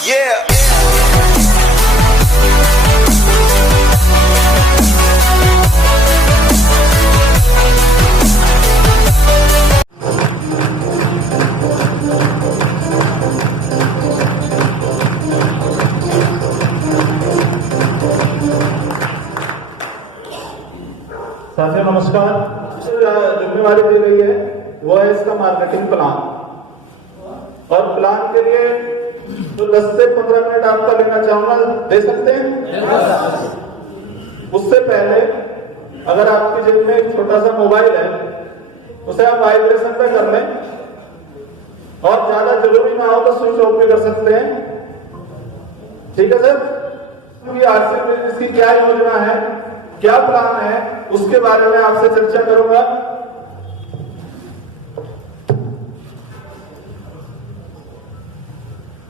Yeah. साथियों नमस्कार। जिम्मेवारी दी गई है वो है इसका मार्केटिंग प्लान, और प्लान के लिए तो 10 से 15 मिनट आपका लेना चाहूंगा, दे सकते हैं? उससे पहले अगर आपकी जेब में एक छोटा सा मोबाइल है उसे आप वाइब्रेशन पे कर लें, और ज्यादा जरूरी ना हो तो स्विच ऑफ भी कर सकते हैं। ठीक है सर? क्योंकि आरसी बिजनेस की क्या योजना है, क्या प्लान है, उसके बारे में आपसे चर्चा करूंगा।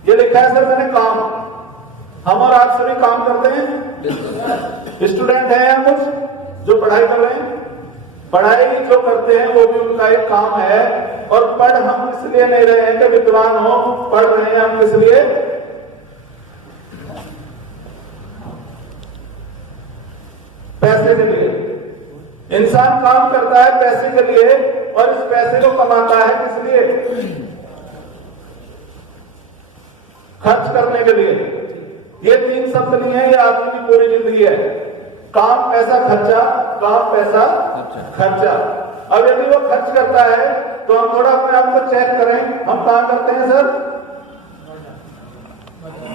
ये लिखा है सर मैंने काम, हम और आप सभी काम करते हैं। स्टूडेंट हैं या कुछ जो पढ़ाई कर रहे हैं, पढ़ाई जो करते हैं वो भी उनका एक काम है। और पढ़ हम इसलिए नहीं रहे हैं कि विद्वान हो, पढ़ रहे हैं हम इसलिए पैसे के लिए। इंसान काम करता है पैसे के लिए, और इस पैसे को कमाता है किस लिए? खर्च करने के लिए। ये 3 शब्द नहीं है, ये आदमी की पूरी जिंदगी है। काम पैसा खर्चा, काम पैसा खर्चा। अब यदि वो खर्च करता है तो हम थोड़ा अपने आप को चेक करें, हम कहां करते हैं सर?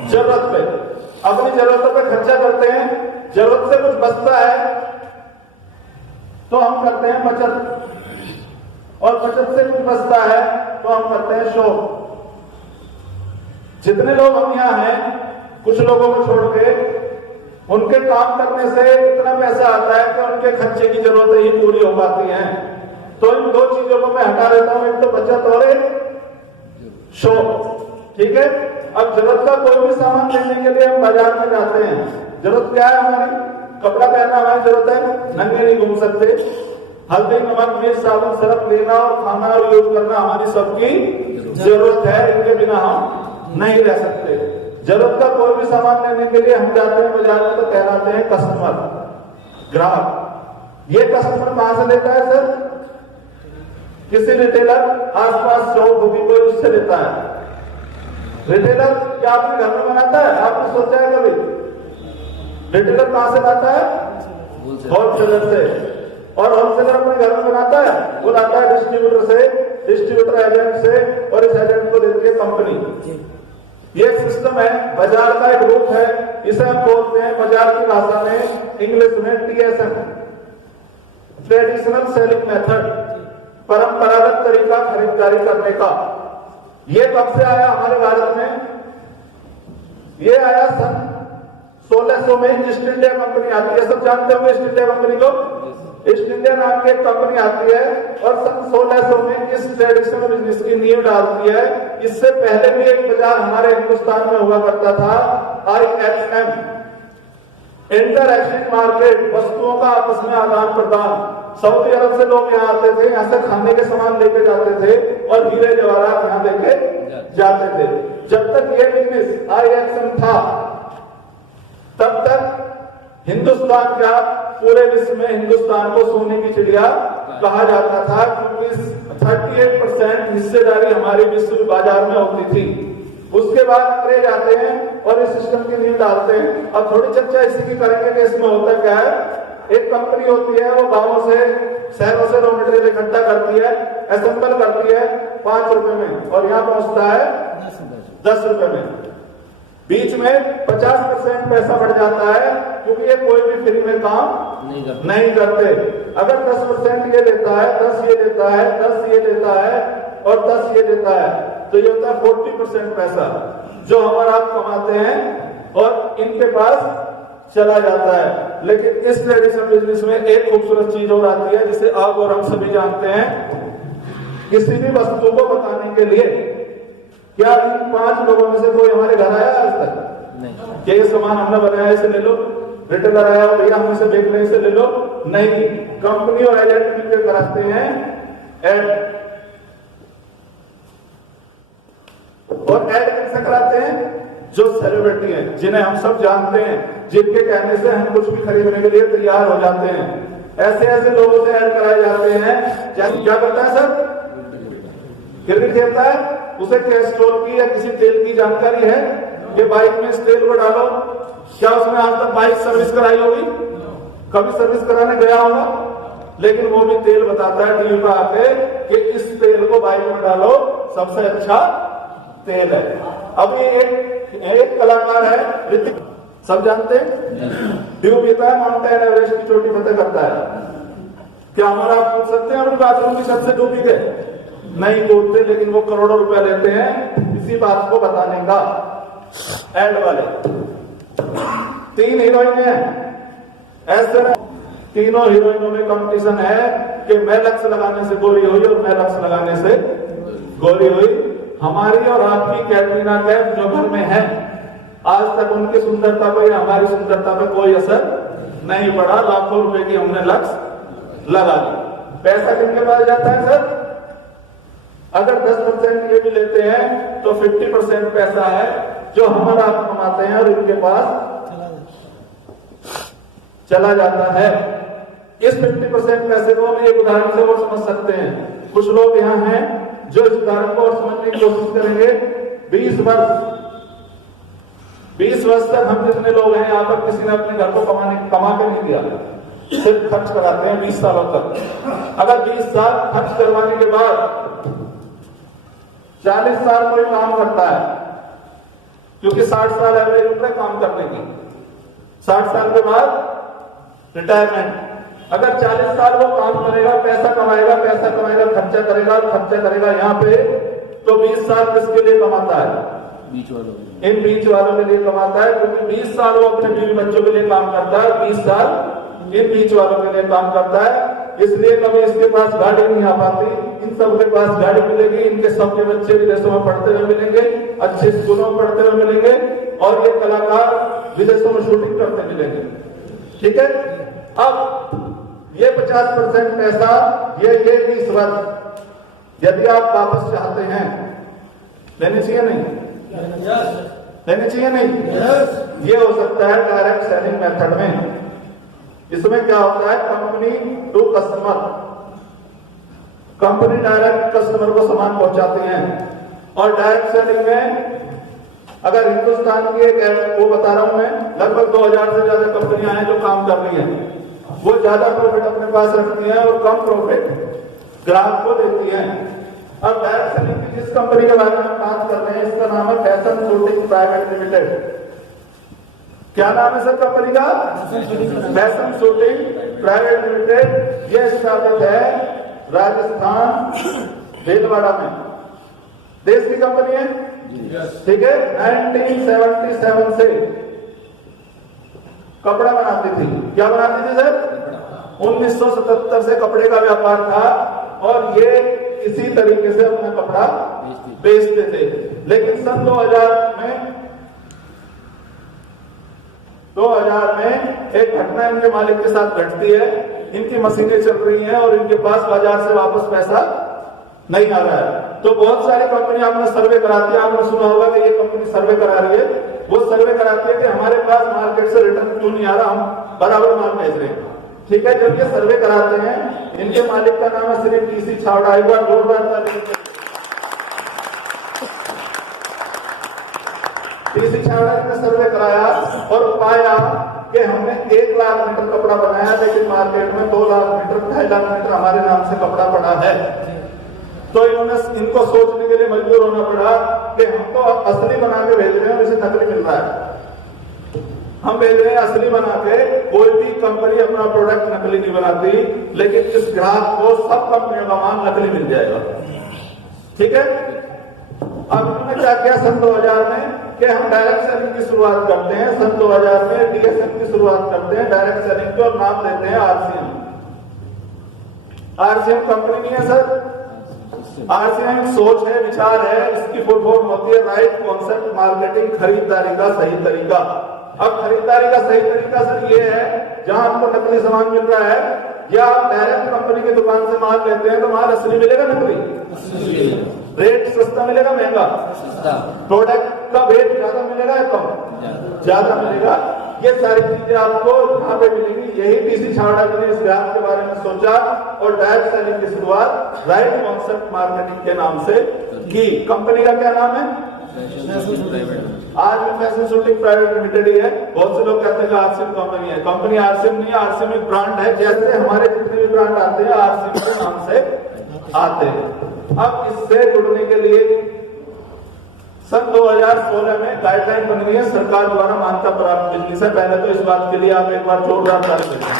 जरूरत पे, अपनी जरूरतों पे खर्चा करते हैं। जरूरत से कुछ बचता है तो हम करते हैं बचत, और बचत से कुछ बचता है तो हम करते हैं शौक। जितने लोग हम यहाँ हैं, कुछ लोगों को छोड़ के, उनके काम करने से इतना पैसा आता है कि उनके खर्चे की जरूरतें ही पूरी हो पाती हैं। तो इन 2 चीजों को मैं हटा देता हूं, एक तो बचत और एक शौक। ठीक है? अब जरूरत का कोई भी सामान लेने के लिए हम बाजार में जाते हैं। जरूरत क्या है हमारी? कपड़ा पहनना हमारी जरूरत है, नंगे नहीं घूम सकते। हल्दी नमक मिर्च साबुन सरफ लेना और खाना और यूज करना हमारी सबकी जरूरत है, इनके बिना हम नहीं रह सकते। जरूरत का कोई भी सामान लेने के लिए हम जाते हैं बाजार में तो कहलाते हैं कस्टमर, ग्राहक। ये कस्टमर कहां से लेता है सर? किसी रिटेलर आसपास शॉप होगी कोई, उससे लेता है। रिटेलर क्या अपने घर में बनाता है? आपने सोचा है कभी? रिटेलर कहां से लाता है? होलसेलर से। और होलसेलर अपने घर में बनाता है, वो लाता है डिस्ट्रीब्यूटर से, डिस्ट्रीब्यूटर एजेंट से, और इस एजेंट को देती है कंपनी। ये सिस्टम है, बाजार का एक रूप है। इसे हम बोलते हैं बाजार की भाषा में, इंग्लिश में TSM, ट्रेडिशनल सेलिंग मेथड, परंपरागत तरीका खरीदारी करने का। ये कब से आया हमारे भारत में? ये आया सन 1600 में। ईस्ट इंडिया कंपनी आती है, सब जानते होंगे ईस्ट इंडिया कंपनी को। ईस्ट इंडिया नाम की एक कंपनी आती है और सन 1600 में इस ट्रेडिशनल बिजनेस की नींव डालती है। इससे पहले भी एक बाजार हमारे हिंदुस्तान में हुआ करता था, IXM, इंटर एक्सचेंज मार्केट, वस्तुओं का आपस में आदान प्रदान। सऊदी अरब से लोग यहाँ आते थे, यहाँ से खाने के सामान लेके जाते थे, और हीरे जवाहरात यहाँ लेके जाते थे। जब तक ये बिजनेस IXM था, तब तक हिंदुस्तान का, पूरे विश्व में हिंदुस्तान को सोने की चिड़िया कहा जाता था, क्योंकि 38% हिस्सेदारी हमारी विश्व बाजार में होती थी। उसके बाद अंग्रेज आते हैं और इस सिस्टम की नींव डालते हैं। अब थोड़ी चर्चा इसी की करेंगे कि इसमें होता क्या है। एक कंपनी होती है, वो गांवों से, शहरों से रॉ मटेरियल इकट्ठा करती है, असेंबल करती है 5 रुपए में, और यहाँ पहुंचता है 10 रुपए में। बीच में 50% पैसा बढ़ जाता है, क्योंकि ये कोई भी फ्री में काम नहीं करते। अगर 10% ये लेता है, 10 ये लेता है, 10 ये लेता है, और 10 ये लेता है, तो ये होता है 40% पैसा जो हमारा आप कमाते हैं और इनके पास चला जाता है। लेकिन इस ट्रेडिशनल बिजनेस में एक खूबसूरत चीज और आती है, जिसे आप और हम सभी जानते हैं। किसी भी वस्तु को बताने के लिए, क्या इन 5 लोगों में से कोई हमारे घर आया आज तक? नहीं। क्या ये सामान हमने बनाया, इसे ले लो? रिटेलर आया, भैया हम इसे देख लें, इसे ले लो? नहीं। कंपनी और एजेंट मिलकर कराते हैं एड। और ऐड कैसे कराते हैं? जो सेलिब्रिटी हैं, जिन्हें हम सब जानते हैं, जिनके कहने से हम कुछ भी खरीदने के लिए तैयार हो जाते हैं, ऐसे ऐसे लोगों से ऐड कराए जाते हैं। जैसे क्या करता है सर, क्रिकेट खेलता है, उसे कैस्ट्रोल की या किसी तेल की जानकारी है कि बाइक में इस तेल को डालो। क्या उसने आज तक बाइक सर्विस कराई होगी? कभी सर्विस कराने गया होगा? लेकिन वो भी तेल बताता है टीवी पर आके कि इस तेल को बाइक में डालो, सबसे अच्छा तेल है। अभी एक कलाकार है ऋतिक, सब जानते हैं, ड्यू पीता है, माउंटेन एवरेस्ट की चोटी फतेह करता है। क्या हमारा आप पूछ सकते हैं अपने बाथरूम की छत से डूबी गए? नहीं कूदते, लेकिन वो करोड़ों रुपए लेते हैं इसी बात को बताने का। एड वाले 3 हीरोइन है, ऐसे तीनों हीरोइनों में कंपटीशन है कि मैं लक्स लगाने से गोरी हुई और मैं लक्स लगाने से गोरी हुई। हमारी और आपकी कैटरीना कैफ जो घर में है, आज तक उनकी सुंदरता पर या हमारी सुंदरता पर कोई असर नहीं पड़ा। लाखों रुपए की हमने लक्स लगा ली। पैसा किनके पास जाता है सर? अगर 10% ये भी लेते हैं तो 50% पैसा है जो हमारा आप कमाते हैं और इनके पास चला जाता है। इस 50% पैसे को हम एक उदाहरण से और समझ सकते हैं। कुछ लोग यहाँ हैं जो इस उदाहरण को और समझने की कोशिश करेंगे। 20 वर्ष तक हम जितने लोग हैं यहाँ पर, किसी ने अपने घर को कमा के नहीं दिया, सिर्फ खर्च कराते हैं 20 सालों तक। अगर 20 साल खर्च करवाने के बाद 40 साल कोई काम करता है, क्योंकि 60 साल एवरेज उम्र है काम करने की, 60 साल के बाद रिटायरमेंट। अगर 40 साल वो काम करेगा, पैसा कमाएगा, खर्चा करेगा यहाँ पे, तो 20 साल किसके लिए कमाता है? इन बीच वालों के लिए कमाता है, क्योंकि 20 साल वो अपने बीवी बच्चों के लिए काम करता है, 20 साल इन बीच वालों के लिए काम करता है। इसलिए कभी इसके पास गाड़ी नहीं आ पाती। इन सबके पास गाड़ी मिलेगी, इनके सबके बच्चे विदेशों में पढ़ते हुए मिलेंगे, अच्छे स्कूलों में पढ़ते हुए मिलेंगे, और ये कलाकार विदेशों में शूटिंग करते मिलेंगे। ठीक है, अब ये 50% पैसा, ये 20 वर्ष यदि आप वापस चाहते हैं, लेने चाहिए नहीं? लेने चाहिए नहीं? ये हो सकता है डायरेक्ट सेलिंग मेथड में। इसमें क्या होता है, company to customer, company direct customer को सामान पहुंचाती है। और डायरेक्ट सेलिंग में अगर हिंदुस्तान की एक वो बता रहा हूं मैं, लगभग 2000 से ज्यादा कंपनियां हैं जो काम कर रही हैं। वो ज्यादा प्रॉफिट अपने पास रखती हैं और कम प्रॉफिट ग्राहक को देती हैं। अब डायरेक्ट सेलिंग की जिस कंपनी के बारे में बात कर रहे हैं, इसका नाम है फैशन शूटिंग प्राइवेट लिमिटेड। क्या नाम है सर कंपनी का? Fashion shooting private limited. यह स्थापित है राजस्थान भीलवाड़ा में। देश की कंपनी है, ठीक है। 1977 से कपड़ा बनाती थी। क्या बनाती थी सर? 1977 से कपड़े का व्यापार था, और ये इसी तरीके से अपना कपड़ा बेचते थे। लेकिन सन 2000 में एक घटना इनके मालिक के साथ घटती है। इनकी मशीनें चल रही हैं और इनके पास बाजार से वापस पैसा नहीं आ रहा है। तो बहुत सारी कंपनी आपने सर्वे कराती है, आपने सुना होगा कि ये कंपनी सर्वे करा रही है। वो सर्वे कराती है कि हमारे पास मार्केट से रिटर्न क्यों नहीं आ रहा, हम बराबर माल बेच रहे हैं। ठीक है, जब ये सर्वे कराते हैं, इनके मालिक का नाम है श्री टीसी छावड़ा। एक बार जोरदार टीसी छावड़ा ने सर्वे कराया और पाया कि हमने 1 लाख मीटर कपड़ा बनाया, लेकिन मार्केट में 2 लाख मीटर 2.5 लाख मीटर हमारे नाम से कपड़ा पड़ा है। तो इनको सोचने के लिए मजबूर होना पड़ा कि हम तो असली बना के भेज रहे हैं और इसे नकली मिल रहा है। हम भेज रहे हैं असली बना के। कोई भी कंपनी अपना प्रोडक्ट नकली नहीं बनाती, लेकिन इस ग्राहक को सब कंपनियों का माल नकली मिल जाएगा। ठीक है, अब इन्होंने क्या किया सन 2000 में कि हम डायरेक्ट सेलिंग की शुरुआत करते हैं। सन 2000 में डीएसएम की शुरुआत करते हैं, डायरेक्ट सेलिंग की, और नाम देते हैं आरसीएम। आरसीएम कंपनी नहीं है सर, आरसीएम सोच है, विचार है। इसकी फुल फॉर्म होती है राइट कॉन्सेप्ट मार्केटिंग, खरीदारी का सही तरीका। अब खरीदारी का सही तरीका सर ये है, जहां आपको नकली सामान मिल रहा है, या आप डायरेक्ट कंपनी की दुकान से माल लेते हैं तो माल असली मिलेगा नकली? रेट सस्ता मिलेगा महंगा? प्रोडक्ट का वेट ज्यादा मिलेगा या कम? ज्यादा मिलेगा। ये सारी चीजें आपको यहाँ पे मिलेंगी। यही पीसी छावड़ा जी ने इस ग्राफ के बारे में सोचा और डायरेक्ट सेलिंग की शुरुआत राइट कॉन्सेप्ट मार्केटिंग के नाम से की। कंपनी का क्या नाम है? आज भी फैशन शूटिंग प्राइवेट लिमिटेड ही है। बहुत से लोग कहते हैं कि आरसीएम कंपनी है। कंपनी आरसीएम नहीं है, आरसीएम एक ब्रांड है। जैसे हमारे जितने भी ब्रांड आते हैं आरसीएम के नाम से आते हैं। अब इससे जुड़ने के लिए सन 2016 में गाइडलाइन बन गई है, सरकार द्वारा मान्यता प्राप्त बिजनेस है। पहले तो इस बात के लिए आप एक बार जोरदार ताली बजाएं।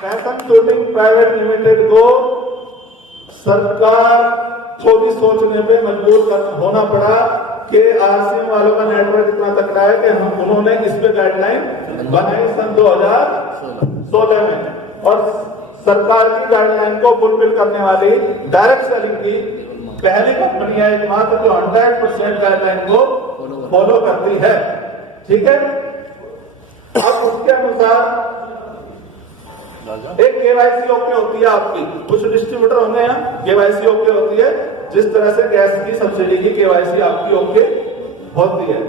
फैशन शूटिंग प्राइवेट लिमिटेड को सरकार को भी सोचने पे मजबूर होना पड़ा कि आरसीएम वालों का नेटवर्क इतना तकड़ा है कि हम उन्होंने इस पे गाइडलाइन बनाई सन 2016 में। और सरकार की गाइडलाइन को फुलफिल करने वाली डायरेक्ट सेलिंग की पहली कंपनी है एकमात्र जो 100% गाइडलाइन को फॉलो करती है। ठीक है। अब उसके अनुसार एक केवाईसी ओके होती है आपकी। कुछ डिस्ट्रीब्यूटर होंगे यहाँ, केवाईसी ओके होती है। जिस तरह से गैस की सब्सिडी की केवाईसी आपकी ओके होती है,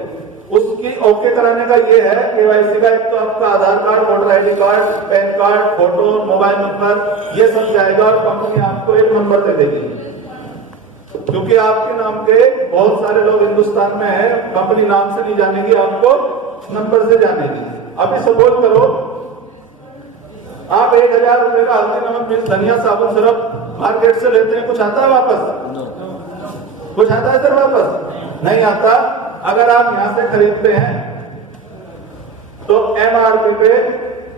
उसकी ओके कराने का ये है केवाईसी का। एक तो आपका Aadhaar card, voter ID card, PAN card, photo, mobile number, ये सब जाएगा और कंपनी आपको एक नंबर दे देगी। क्योंकि आपके नाम के बहुत सारे लोग हिंदुस्तान में है, कंपनी नाम से नहीं जानेगी, आपको नंबर से जानेगी। अभी सपोज करो आप 1000 रुपए का हल्दी, नमक, मिर्च, धनिया, साबुन, सरफ मार्केट से लेते हैं, कुछ आता है वापस? कुछ आता है सर वापस? नहीं आता। अगर आप यहां से खरीदते हैं तो एमआरपी पे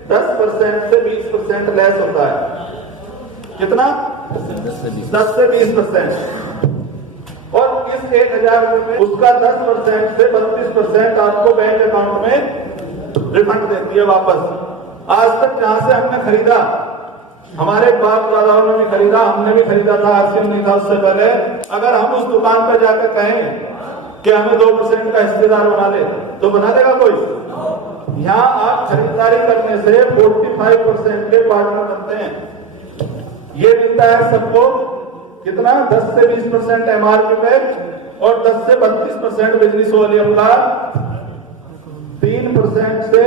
10% से 20% लेस होता है। कितना? 10 से 20%। और इस 1000 रुपए में उसका 10% से 32% आपको बैंक अकाउंट में रिफंड देती है वापस। आज तक जहां से हमने खरीदा, हमारे बाप दादाओं ने भी खरीदा, हमने भी खरीदा था, आरसीएम नहीं था उससे पहले। अगर हम उस दुकान पर जाकर कहें कि हमें 2% का हिस्सेदार बना ले, तो बना देगा कोई? यहाँ आप खरीदारी करने से 45% के पार्टनर बनते हैं। ये मिलता है सबको कितना? 10 से 20% एमआरपी पे और 10 से 32% बिजनेस वॉल्यूम का, 3% से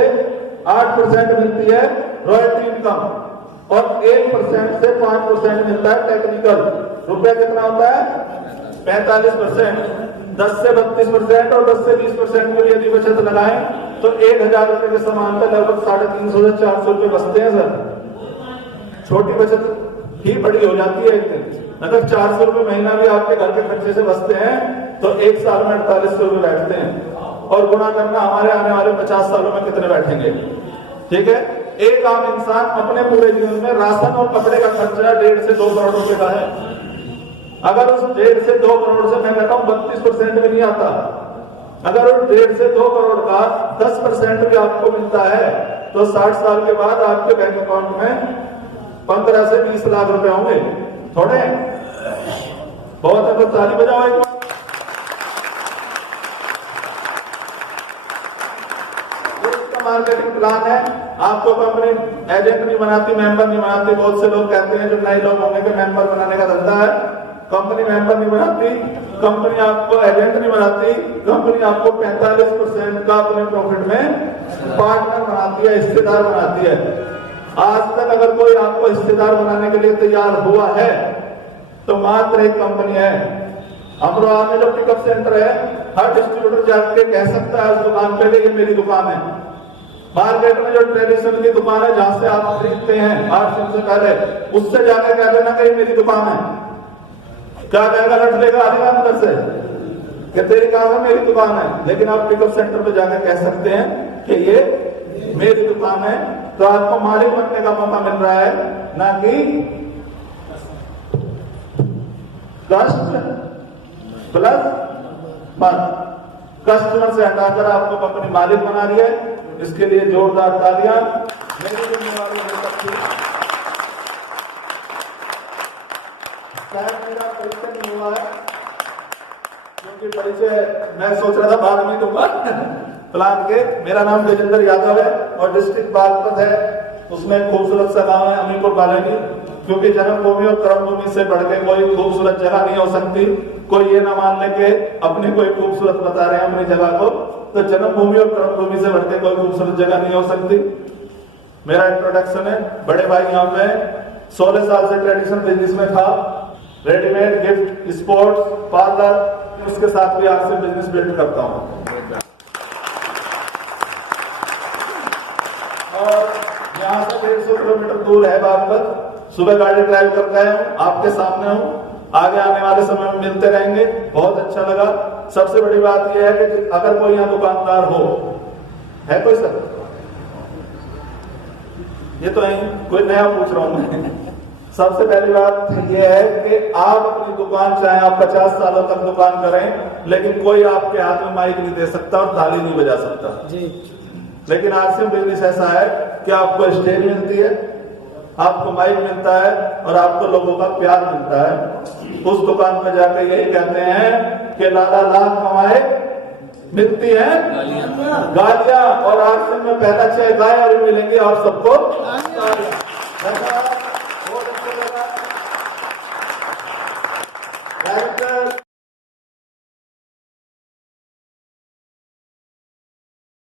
8% मिलती है रॉयल्टी इनकम और 1% से 5% मिलता है टेक्निकल। रुपया कितना होता है? 45%। 10 से 32% और 10 से 20% के लिए यदि बचत लगाएं तो 1000 रुपए के सामान पर लगभग 350 से 400 रुपए बचते हैं सर। छोटी बचत ही बड़ी हो जाती है एक दिन। अगर 400 रुपए महीना भी आपके घर के खर्चे से बचते हैं तो एक साल में 4800 रुपए बैठते हैं। और गुणा करना हमारे आने वाले 50 सालों में कितने बैठेंगे। ठीक है। एक आम इंसान अपने पूरे जीवन में राशन और कपड़े का खर्चा 1.5 से 2 करोड़ रुपए का है। अगर उस 1.5 से 2 करोड़ से मैं कहता हूं 32% भी नहीं आता, अगर उस 1.5 से 2 करोड़ का 10% भी आपको मिलता है तो 60 साल के बाद आपके बैंक अकाउंट में 15 से 20 लाख रुपए होंगे। थोड़े बहुत है, तो ताली बजाओ एक बार। मार्केटिंग प्लान है। आपको कंपनी एजेंट नहीं बनाती, मेंबर नहीं बनाती। बहुत से लोग कहते हैं जो नए लोग होंगे कि मेंबर बनाने का धंधा है। कंपनी मेंबर नहीं बनाती, कंपनी आपको एजेंट नहीं बनाती, कंपनी आपको 45% का अपने प्रॉफिट में पार्टनर बनाती है, हिस्सेदार बनाती है। आज तक अगर कोई आपको हिस्सेदार बनाने के लिए तैयार हुआ है तो मात्र एक कंपनी है। अमरोहा में जो पिकअप सेंटर है, हर डिस्ट्रीब्यूटर जाके कह सकता है उस दुकान पे ये मेरी दुकान है। मार्केट में जो ट्रेडिशनल की दुकान है जहां से आप खरीदते हैं 8 दिन से पहले, उससे जाकर कह देना कि ये मेरी दुकान है। क्या कहेगा? लट लेगा आधे अंदर से कि तेरी काम है, मेरी दुकान है। लेकिन आप पिकअप सेंटर पे जाकर कह सकते हैं कि ये मेरी दुकान है। तो आपको मालिक बनने का मौका मिल रहा है, ना कि कस्ट प्लस मत। कस्टमर से हटाकर आपको कंपनी मालिक बना रही है। इसके लिए जोरदार तालियां। मेरी जिम्मेवारी हो सकती है। शायद मेरा परिचय नहीं हुआ है, क्योंकि परिचय मैं सोच रहा था बाद में दूंगा प्लान के। मेरा नाम तेजेंद्र यादव है और डिस्ट्रिक्ट बागपत है, उसमें खूबसूरत सा गांव है अमीरपुर बालाजी। क्योंकि जन्मभूमि और कर्मभूमि से बढ़ के कोई खूबसूरत जगह नहीं हो सकती। कोई ये ना मान ले कि अपनी कोई खूबसूरत बता रहे हैं अपनी जगह को, तो जन्मभूमि और कर्मभूमि से बढ़ के कोई खूबसूरत जगह नहीं हो सकती। मेरा इंट्रोडक्शन है। बड़े भाई यहाँ पे 16 साल से ट्रेडिशनल बिजनेस में था, रेडीमेड, गिफ्ट, स्पोर्ट्स, पार्लर, उसके साथ भी आज से बिजनेस बिल्ड करता हूँ। और यहाँ से 150 किलोमीटर दूर है बागपत। सुबह गाड़ी ड्राइव करके आया हूँ, आपके सामने हूँ, आगे आने वाले समय में मिलते रहेंगे। बहुत अच्छा लगा। सबसे बड़ी बात यह है कि अगर कोई यहाँ दुकानदार हो, है कोई सर? ये तो नहीं, कोई नया पूछ रहा हूं मैं। सबसे पहली बात यह है कि आप अपनी दुकान, चाहे आप 50 सालों तक दुकान करें, लेकिन कोई आपके हाथ में माइक नहीं दे सकता और ताली नहीं बजा सकता जी। लेकिन आरसीएम बिजनेस ऐसा है कि आपको स्टेज मिलती है, आपको माइक मिलता है और आपको लोगों का प्यार मिलता है। उस दुकान पर जाकर यही कहते हैं कि लाला लाख कमाए, मिलती है गालियां, और आरसीएम में पहला 6 गाय और मिलेंगी और सबको धन्यवाद। बहुत अच्छा लगा।